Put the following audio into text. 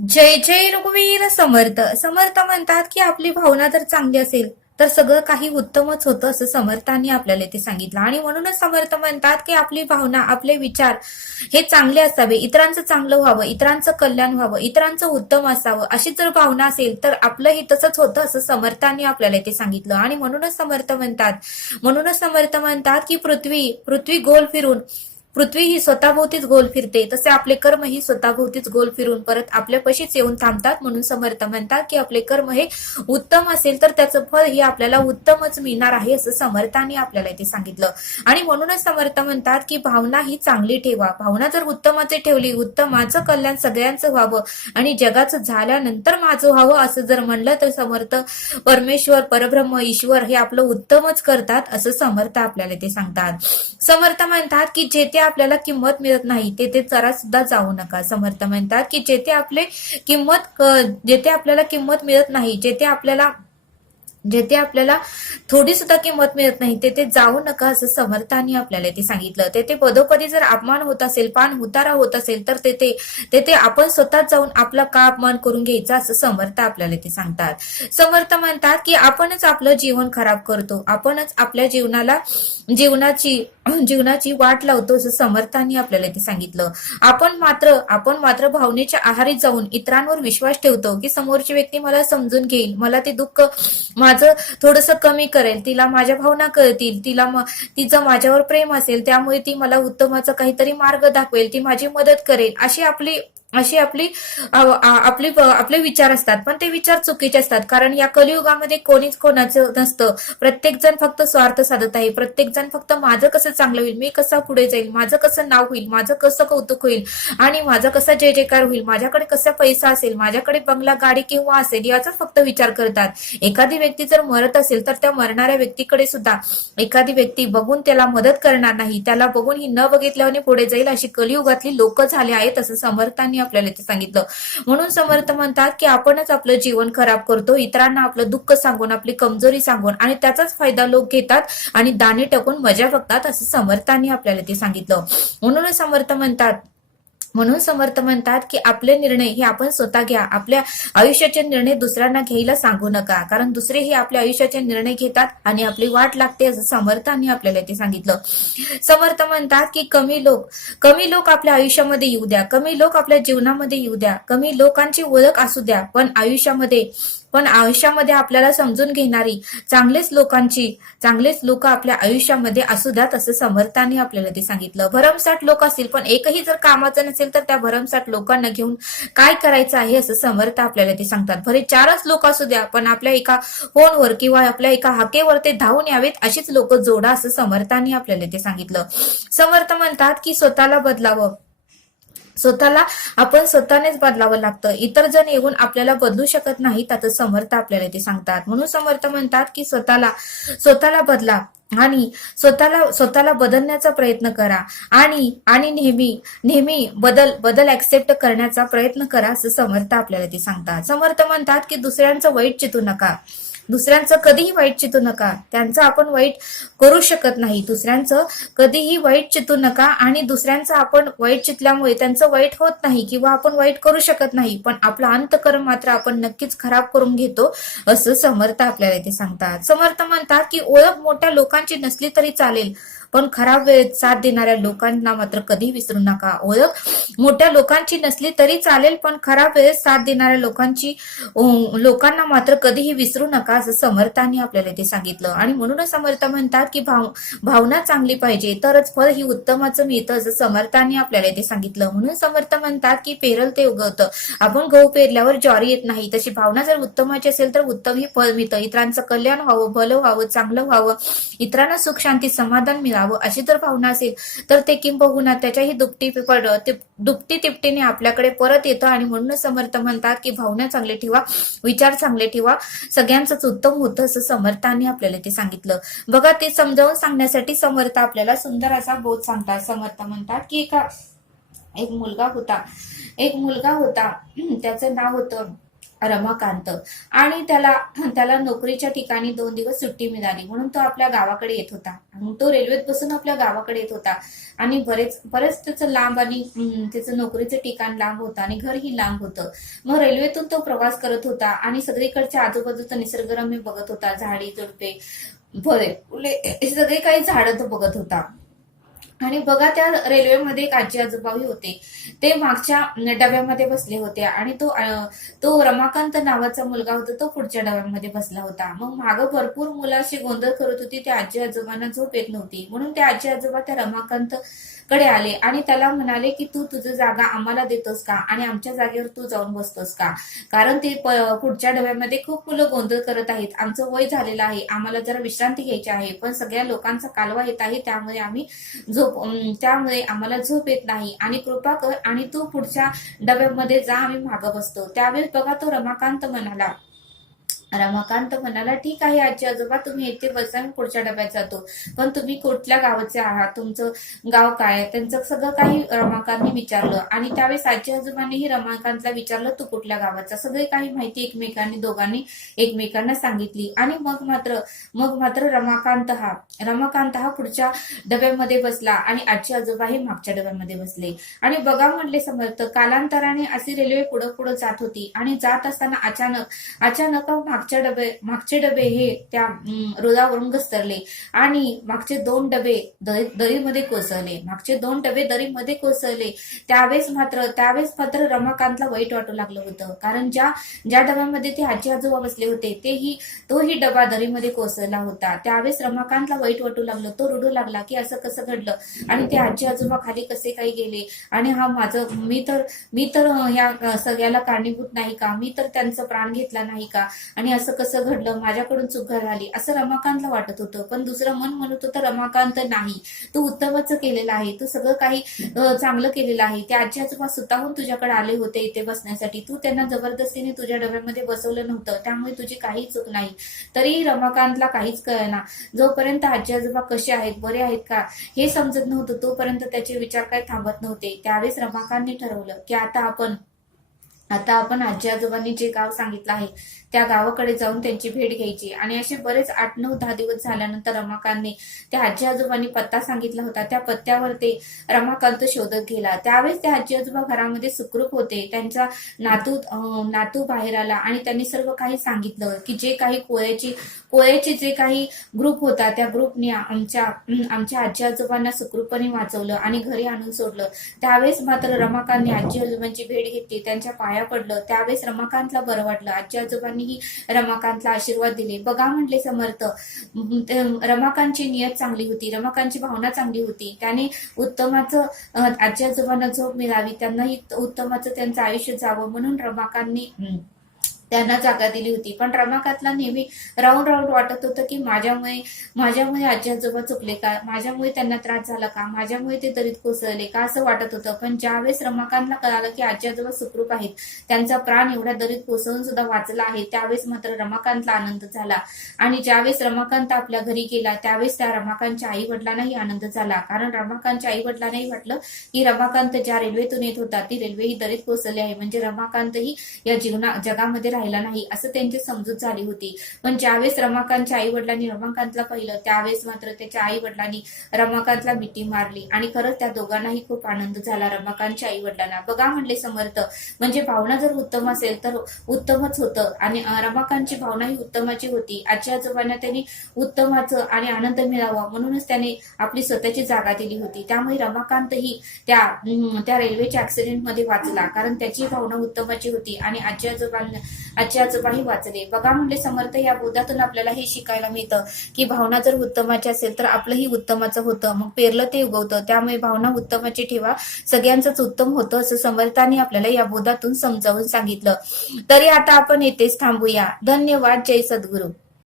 जय जय रघुवीर समर्थ. समर्थ म्हणतात की आपली भावना जर चांगली असेल तर सगळं काही उत्तमच होतं असं समर्थांनी आपल्याला ते सांगितलं. आणि म्हणूनच समर्थ म्हणतात की आपली भावना आपले विचार हे चांगले असावे इतरांचं चांगलं व्हावं इतरांचं कल्याण व्हावं इतरांचं उत्तम असावं अशी जर भावना असेल तर आपलंही तसंच होतं असं समर्थांनी आपल्याला ते सांगितलं. आणि म्हणूनच समर्थ म्हणतात म्हणूनच समर्थ म्हणतात की पृथ्वी पृथ्वी गोल फिरून पृथ्वी ही स्वतःभोवतीच गोल फिरते. तसे आपले कर्म ही स्वतःभोवतीच गोल फिरून परत आपल्यापाशीच येऊन थांबतात. म्हणून समर्थ म्हणतात की आपले कर्म हे उत्तम असेल तर त्याचं फळ हे आपल्याला उत्तमच मिळणार आहे असं समर्थाने आपल्याला इथे सांगितलं. आणि म्हणूनच समर्थ म्हणतात की भावना ही चांगली ठेवा. भावना जर उत्तमाचे ठेवली उत्तमाचं कल्याण सगळ्यांचं व्हावं आणि जगाचं झाल्यानंतर माझं व्हावं असं जर म्हणलं तर समर्थ परमेश्वर परब्रह्म ईश्वर हे आपलं उत्तमच करतात असं समर्थ आपल्याला ते सांगतात. समर्थ म्हणतात की जेथे आपल्याला किंमत मिळत नाही तेथे जरा सुद्धा जाऊ नका समर्थ म्हणतात की जेथे आपले किंमत जेथे आपल्याला किंमत मिळत नाही जेथे आपल्याला जेथे आपल्याला थोडी सुद्धा किंमत मिळत नाही तेथे जाऊ नका असं समर्थांनी आपल्याला ते सांगितलं. तेथे पदोपदी जर अपमान होत असेल पान उतारा होत असेल तर तेथे तेथे आपण स्वतः जाऊन आपला का अपमान करून घ्यायचा असं समर्थ आपल्याला ते सांगतात. समर्थ म्हणतात की आपणच आपलं जीवन खराब करतो आपणच आपल्या जीवनाला जीवनाची जीवनाची वाट लावतो असं समर्थांनी आपल्याला ते सांगितलं. आपण मात्र आपण मात्र भावनेच्या आहारी जाऊन इतरांवर विश्वास ठेवतो की समोरची व्यक्ती मला समजून घेईल मला ते दुःख माझं थोडस कमी करेल. तिला माझ्या भावना कळतील. तिला तिचं माझ्यावर प्रेम असेल त्यामुळे ती मला उत्तमाचा काहीतरी मार्ग दाखवेल. ती माझी मदत करेल. अशी आपली अशी आपली आपली आपले विचार असतात. पण ते विचार चुकीचे असतात. कारण या कलियुगामध्ये कोणीच कोणाचं नसतं. प्रत्येक जण फक्त स्वार्थ साधत आहे. प्रत्येक जण फक्त माझं कसं चांगलं होईल मी कसं पुढे जाईल माझं कसं नाव होईल माझं कसं कौतुक होईल आणि माझा कसा जय जयकार होईल माझ्याकडे कसा पैसा असेल माझ्याकडे बंगला गाडी किंवा असेल याचा फक्त विचार करतात. एखादी व्यक्ती जर मरत असेल तर त्या मरणाऱ्या व्यक्तीकडे सुद्धा एखादी व्यक्ती बघून त्याला मदत करणार नाही. त्याला बघून ही न बघितल्याने पुढे जाईल अशी कलियुगातली लोक झाले आहेत असं समर्थांनी आपल्याला ते सांगितलं. म्हणून समर्थ म्हणतात की आपणच आपलं जीवन खराब करतो इतरांना आपलं दुःख सांगून आपली कमजोरी सांगून आणि त्याचाच फायदा लोक घेतात आणि दाणे टाकून मजा बघतात असं समर्थांनी आपल्याला ते सांगितलं. म्हणून समर्थ म्हणतात म्हणून समर्थ म्हणतात की आपले निर्णय हे आपण स्वतः घ्या. आपल्या आयुष्याचे निर्णय दुसऱ्यांना घ्यायला सांगू नका. कारण दुसरे हे आपल्या आयुष्याचे निर्णय घेतात आणि आपली वाट लागते असं समर्थांनी आपल्याला ते सांगितलं. समर्थ म्हणतात की कमी लोक कमी लोक आपल्या आयुष्यामध्ये येऊ द्या. कमी लोक आपल्या जीवनामध्ये येऊ द्या. कमी लोकांची ओळख असू द्या. पण आयुष्यामध्ये पण आयुष्यामध्ये आपल्याला समजून घेणारी चांगलेच लोकांची चांगलेच लोक आपल्या आयुष्यामध्ये असू असं समर्थांनी आपल्याला ते सांगितलं. भरमसाठ लोक असतील पण एकही जर कामाचं नसेल तर त्या भरमसाठ लोकांना घेऊन काय करायचं आहे असं समर्थ आपल्याला ते सांगतात. भरे चारच लोक असू द्या पण आपल्या एका फोनवर किंवा आपल्या एका हाकेवर ते धावून यावेत अशीच लोक जोडा असं समर्थाने आपल्याला ते सांगितलं. समर्थ म्हणतात की स्वतःला बदलावं. स्वतःला आपण स्वतःनेच बदलावं लागतं. इतर जण येऊन आपल्याला बदलू शकत नाही त्यात समर्थ आपल्याला ते सांगतात. म्हणून समर्थ म्हणतात की स्वतःला स्वतःला बदला आणि स्वतःला स्वतःला बदलण्याचा प्रयत्न करा. आणि आणि नेहमी नेहमी बदल बदल ऍक्सेप्ट करण्याचा प्रयत्न करा असं समर्थ आपल्याला ते सांगतात. समर्थ म्हणतात की दुसऱ्यांचं वाईट चितू नका. दुसऱ्यांचं कधीही वाईट चितू नका. त्यांचं आपण वाईट करू शकत नाही. दुसऱ्यांचं कधीही वाईट चितू नका आणि दुसऱ्यांचं आपण वाईट चितल्यामुळे त्यांचं वाईट होत नाही किंवा आपण वाईट करू शकत नाही. पण आपलं अंतकर्म मात्र आपण नक्कीच खराब करून घेतो असं समर्थ आपल्याला ते सांगतात. समर्थ म्हणतात की ओळख मोठ्या लोकांची नसली तरी चालेल. पण खराब वेळेत साथ देणाऱ्या लोकांना मात्र कधी विसरू नका. ओळख? मोठ्या लोकांची नसली तरी चालेल पण खराब वेळेत साथ देणाऱ्या लोकांची लोकांना मात्र कधीही विसरू नका असं समर्थांनी आपल्याला ते सांगितलं. आणि म्हणूनच समर्थ म्हणतात की भाव भावना चांगली पाहिजे तरच फळ ही उत्तमाचं मिळतं असं समर्थांनी आपल्याला ते सांगितलं. म्हणून समर्थ म्हणतात की पेरल ते उगवतं. आपण गहू पेरल्यावर ज्वारी येत नाही. तशी भावना जर उत्तमाची असेल तर उत्तम ही फळ मिळतं. इतरांचं कल्याण व्हावं भलं व्हावं चांगलं व्हावं. इतरांना सुख शांती समाधान मिळावं. अशी जर भावना असेल तर ते किंबहुना त्याच्याही दुपटी पड दुपटी तिपटीने आपल्याकडे परत येतं आणि म्हणूनच समर्थ म्हणतात की भावना चांगले ठेवा विचार चांगले ठेवा. सगळ्यांचंच उत्तम होतं असं समर्थांनी आपल्याला ते सांगितलं. बघा ते समजावून सांगण्यासाठी समर्थ आपल्याला सुंदर असा बोध सांगतात. समर्थ म्हणतात की एका एक मुलगा होता एक मुलगा होता. त्याचं नाव होतं रमाकांत. आणि त्याला त्याला नोकरीच्या ठिकाणी दोन दिवस सुट्टी मिळाली. म्हणून तो आपल्या गावाकडे येत होता. तो रेल्वेत बसून आपल्या गावाकडे येत होता. आणि बरेच बरेच त्याचं लांब आणि त्याचं नोकरीचं ठिकाण लांब होतं आणि घरही लांब होतं. मग रेल्वेतून तो प्रवास करत होता आणि सगळीकडच्या आजूबाजूचा निसर्गरम्य बघत होता. झाडी झुडपे बरे फुले हे सगळे काही झाडं तो बघत होता. आणि बघा त्या रेल्वेमध्ये एक आजी आजोबाही होते. ते मागच्या डब्यामध्ये बसले होते आणि तो तो रमाकांत नावाचा मुलगा होता तो पुढच्या डब्यामध्ये बसला होता. मग मागं भरपूर मुलं अशी गोंधळ करत होती त्या आजी आजोबांना झोप येत नव्हती. म्हणून त्या आजी आजोबा त्या रमाकांत कडे आले आणि त्याला म्हणाले की तू तुझं जागा आम्हाला देतोस का? आणि आमच्या जागेवर तू जाऊन बसतोस का? कारण ते पुढच्या डब्यामध्ये खूप मुलं गोंधळ करत आहेत. आमचं वय झालेलं आहे. आम्हाला जरा विश्रांती घ्यायची आहे. पण सगळ्या लोकांचा कालवा येत आहे. त्यामुळे आम्ही झोप त्यामुळे आम्हाला झोप येत नाही. आणि कृपा कर आणि तू पुढच्या डब्यामध्ये जा. आम्ही मागं बसतो. त्यावेळेस बघा तो रमाकांत म्हणाला रमाकांत म्हणाला ठीक आहे आजी आजोबा तुम्ही येथे बसा मी पुढच्या डब्यात जातो. पण तुम्ही कुठल्या गावाचे आहात? तुमचं गाव काय त्यांचं सगळं काही रमाकांतने विचारलं. आणि त्यावेळेस आजी आजोबांनीही रमाकांतला विचारलं तू कुठल्या गावाचा? सगळी काही माहिती एकमेकांनी दोघांनी एकमेकांना सांगितली. आणि मग मात्र मग मात्र रमाकांत हा रमाकांत हा पुढच्या डब्यामध्ये बसला आणि आजी आजोबाही मागच्या डब्यामध्ये बसले. आणि बघा म्हणले समर्थ कालांतराने अशी रेल्वे पुढं पुढं जात होती. आणि जात असताना अचानक अचानक मागच्या डबे मागचे डबे हे त्या रुळावरून घसरले आणि मागचे दोन डबे दरीमध्ये कोसळले. मागचे दोन डबे दरीमध्ये कोसळले. त्यावेळेस मात्र त्यावेळेस मात्र रमाकांतला वाईट वाटू लागलं होतं. कारण ज्या ज्या डब्यामध्ये ते आजी आजोबा बसले होते तेही तोही डबा दरीमध्ये कोसळला होता. त्यावेळेस रमाकांतला वाईट वाटू लागलं. तो रडू लागला की असं कसं घडलं? आणि ते आजी आजोबा खाली कसे काही गेले? आणि हा माझं मी तर मी तर या सगळ्याला कारणीभूत नाही का? मी तर त्यांचा प्राण घेतला नाही का? आणि असं कसं घडलं? माझ्याकडून चूक झाली असं रमाकांतला वाटत होतं. पण दुसरं मन म्हणत होतं रमाकांत नाही. तू उत्तमच केलेलं आहे. तू सगळं काही चांगलं केलेलं आहे. ते आजी आजोबा स्वतःहून तुझ्याकडे आले होते इथे बसण्यासाठी. तू त्यांना जबरदस्तीने तुझ्या डब्यामध्ये बसवलं नव्हतं. त्यामुळे तुझी काही चूक नाही. तरीही रमाकांतला काहीच कळना. जोपर्यंत आजी आजोबा कसे आहेत बरे आहेत का हे समजत नव्हतं. तोपर्यंत त्याचे विचार काही थांबत नव्हते. त्यावेळेस रमाकांतने ठरवलं की आता आपण आता आपण आजी आजोबांनी जे गाव सांगितलं आहे त्या गावाकडे जाऊन त्यांची भेट घ्यायची. आणि असे बरेच आठ नऊ दहा दिवस झाल्यानंतर रमाकांतने त्या आजी आजोबांनी पत्ता सांगितला होता. त्या पत्त्यावर ते रमाकांत शोधत गेला. त्यावेळेस ते आजी आजोबा घरामध्ये सुखरूप होते. त्यांचा नातू नातू बाहेर आला आणि त्यांनी सर्व काही सांगितलं की जे काही कोळ्याची कोळ्याचे जे काही ग्रुप होता त्या ग्रुपने आमच्या आमच्या आजी आजोबांना सुखरूपपणे वाचवलं आणि घरी आणून सोडलं. त्यावेळेस मात्र रमाकांतने आजी आजोबांची भेट घेतली. त्यांच्या पाया पडलं. त्यावेळेस रमाकांतला बरं वाटलं. आजी आजोबांनीही रमाकांतला आशीर्वाद दिले. बघा म्हटले समर्थ रमाकांतची नियत चांगली होती. रमाकांतची भावना चांगली होती. त्याने उत्तमाचं आजी आजोबांना झोप मिळावी. त्यांनाही उत्तमाचं त्यांचं आयुष्य जावं म्हणून रमाकांनी त्यांना जागा दिली होती. पण रमाकांतला नेहमी राऊंड राऊंड वाटत होतं की माझ्यामुळे माझ्यामुळे आजी आजोबा चुकले का? माझ्यामुळे त्यांना त्रास झाला का? माझ्यामुळे ते दरीत कोसळले का? असं वाटत होतं. पण ज्यावेळेस रमाकांतला कळालं की आजी आजोबा सुखरूप आहेत त्यांचा प्राण एवढ्या दरीत कोसळून सुद्धा वाचला आहे त्यावेळेस मात्र रमाकांतला आनंद झाला. आणि ज्यावेळेस रमाकांत आपल्या घरी गेला त्यावेळेस त्या रमाकांतच्या आई वडिलांनाही आनंद झाला. कारण रमाकांतच्या आई वडिलांनाही वाटलं की रमाकांत ज्या रेल्वेतून येत होता ती रेल्वे ही दरीत कोसळली आहे. म्हणजे रमाकांतही या जीवना जगामध्ये राहिला नाही असं त्यांची समजूत झाली होती. पण ज्यावेळेस रमाकांतच्या आई वडिलांनी रमाकांतला पाहिलं त्यावेळेस मात्र त्याच्या आई वडिलांनी रमाकांतला मिठी मारली. आणि खरंच त्या दोघांनाही खूप आनंद झाला रमाकांतच्या आई वडिलांना बघा म्हणले समर्थ म्हणजे भावना जर उत्तम असेल तर उत्तमच होतं. आणि रमाकांतची भावना ही उत्तमाची होती. आजी आजोबांना त्यांनी उत्तमाचं आणि आनंद मिळावा म्हणूनच त्याने आपली स्वतःची जागा दिली होती. त्यामुळे रमाकांतही त्या त्या रेल्वेच्या ऍक्सिडेंटमध्ये वाचला. कारण त्याची भावना उत्तमाची होती. आणि आजी आजोबांना आजी आजोबाही वाचले. बघा म्हणले समर्थ या बोधातून आपल्याला हे शिकायला मिळतं की भावना जर उत्तमाची असेल तर आपलंही उत्तमाचं होतं. मग पेरलं ते उगवतं. त्यामुळे भावना उत्तमाची ठेवा. सगळ्यांचंच उत्तम होतं असं समर्थाने आपल्याला या बोधातून समजावून सांगितलं. तरी आता आपण येथेच थांबूया. धन्यवाद. जय सद्गुरू.